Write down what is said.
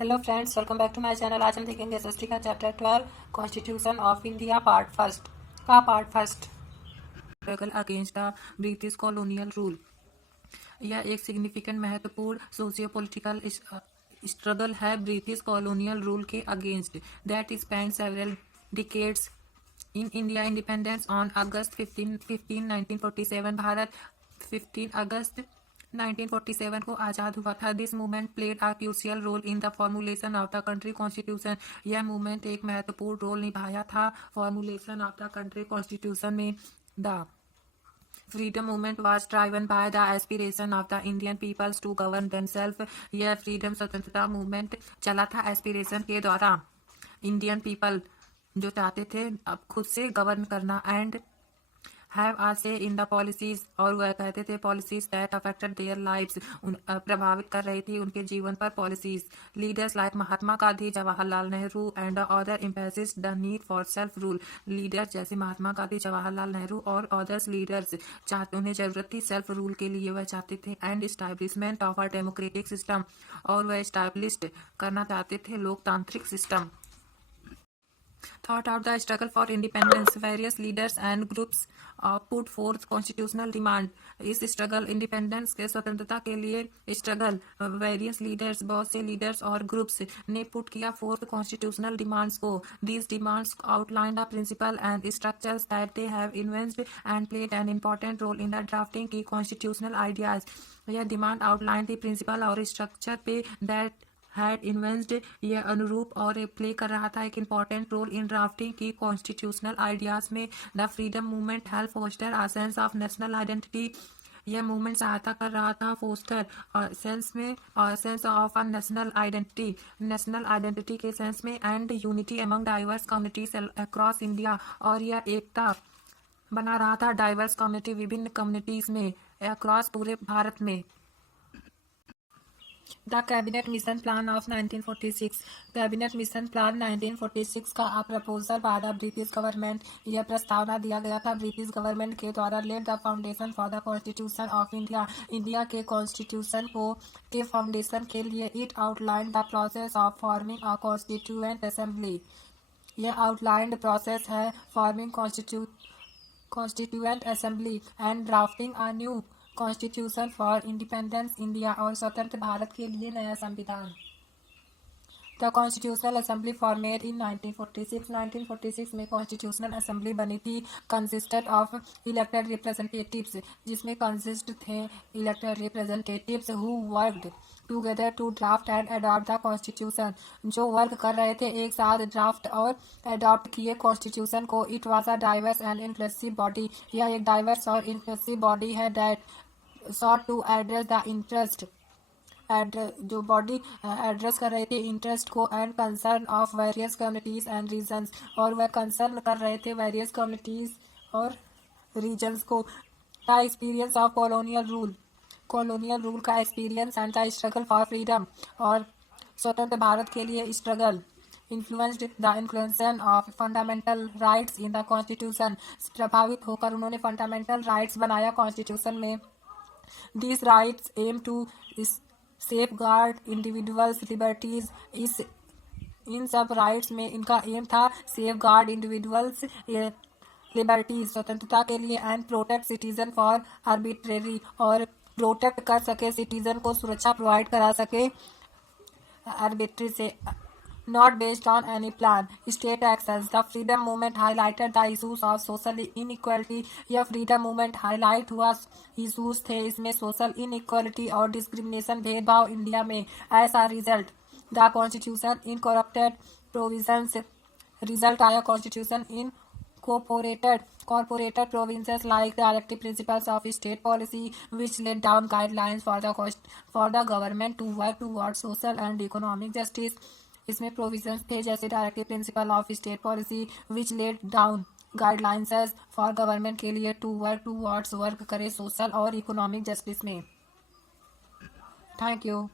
Hello friends, welcome back to my channel. आज हम देखेंगे एसएसटी का chapter 12 constitution of India part first struggle against the British colonial rule. यह एक significant महत्वपूर्ण सोशियो पॉलिटिकल स्ट्रगल है ब्रिटिश कॉलोनियल रूल के against that span several decades in India independence on August 1947। Bharat 15 अगस्त 1947 को आज़ाद हुआ था। This movement played a crucial role in the formulation of the country constitution. यह मूवमेंट एक महत्वपूर्ण रोल निभाया था formulation of the country constitution में। The freedom movement was driven by the aspiration of the Indian peoples to govern themselves. यह freedom स्वतंत्रता movement चला था एस्पिरेशन के द्वारा इंडियन पीपल जो चाहते थे अब खुद से गवर्न करना एंड हैव आ से इन द पॉलिसीज, और वह कहते थे policies that affected their lives, प्रभावित कर रही थी उनके जीवन पर policies. Leaders like Mahatma Gandhi, Jawaharlal Nehru and other emphasis the need for self rule. Leaders जैसे महात्मा गांधी, जवाहरलाल नेहरू और अदर्स लीडर्स चाहते उन्हें जरूरत थी सेल्फ रूल के लिए, वह चाहते थे and establishment of a democratic system, और वह इस्टेब्लिश्ड करना चाहते थे लोकतांत्रिक system. Thought out the struggle for independence, various leaders and groups put forth constitutional demand. इस स्ट्रगल इंडिपेंडेंस के स्वतंत्रता के लिए स्ट्रगल वेरियस लीडर्स, बहुत से लीडर्स और ग्रुप्स ने पुट किया फोर्थ कॉन्स्टिट्यूशनल डिमांड्स को। These demands outline the principle and structures that they have envisioned and played an important role in the drafting की कॉन्स्टिट्यूशनल आइडियाज। यह डिमांड आउटलाइन द प्रिंसिपल और structure पे that had envisioned, यह अनुरूप और play कर रहा था एक इम्पॉर्टेंट रोल इन ड्राफ्टिंग की कॉन्स्टिट्यूशनल आइडियाज में। The freedom movement help foster a sense of national identity. यह मूवमेंट सहायता कर रहा था foster sense of a national identity के सेंस में and unity among diverse communities across India, और यह एकता बना रहा था डाइवर्स कम्युनिटी, विभिन्न कम्युनिटीज में अक्रॉस पूरे भारत में। The cabinet mission plan of 1946। Cabinet mission plan 1946 का proposal by the British government, यह प्रस्तावना दिया गया था ब्रिटिश गवर्नमेंट के द्वारा। Let the foundation for the constitution of India, India के कॉन्स्टिट्यूशन के फाउंडेशन के लिए। It outline the process of forming a constituent assembly. यह आउटलाइंड प्रोसेस है forming constituent assembly and drafting a new constitution for independence India, और स्वतंत्र भारत के लिए नया संविधान। The constitutional assembly formed in 1946। 1946 में कॉन्स्टिट्यूशनल असेंबली बनी थी, कंसिस्टेड ऑफ इलेक्टेड रिप्रेजेंटेटिव्स, जिसमें कंसिस्ट थे elected representatives who worked together to draft and adopt the constitution, जो वर्क कर रहे थे एक साथ ड्राफ्ट और अडॉप्ट किए कॉन्स्टिट्यूशन को। It was a diverse and inclusive body, यह एक डाइवर्स और इंक्लूसिव बॉडी है that sought to address the interest, जो बॉडी एड्रेस कर रहे थे इंटरेस्ट को and concern of various communities and regions, और वह कंसर्न कर रहे थे वेरियस कम्युनिटीज और रीजन्स को। The experience of colonial rule का experience and the struggle for freedom, और स्वतंत्र भारत के लिए struggle. Influenced the inclusion of fundamental rights in the constitution, प्रभावित होकर उन्होंने फंडामेंटल राइट्स बनाया कॉन्स्टिट्यूशन में। These rights aim to safeguard individuals' liberties. इन सब राइट्स में इनका एम था सेफ गार्ड इंडिविजुअल्स लिबर्टीज, स्वतंत्रता के लिए, and protect citizen for arbitrary, और प्रोटेक्ट कर सके सिटीजन को, सुरक्षा प्रोवाइड करा सके आर्बिट्री से, not based on any plan, state actions. The freedom movement highlighted the issues of social inequality. यह freedom movement highlight हुआ issues थे इसमें social inequality और discrimination, भेदभाव इंडिया में। As a result, the constitution incorporated provisions, result आया constitution incorporated provisions like directive principles of state policy, which laid down guidelines for the government to work towards social and economic justice. इसमें provisions थे जैसे directive principle of state policy, which laid down guidelines for government के लिए to work करे social और economic justice में। Thank you.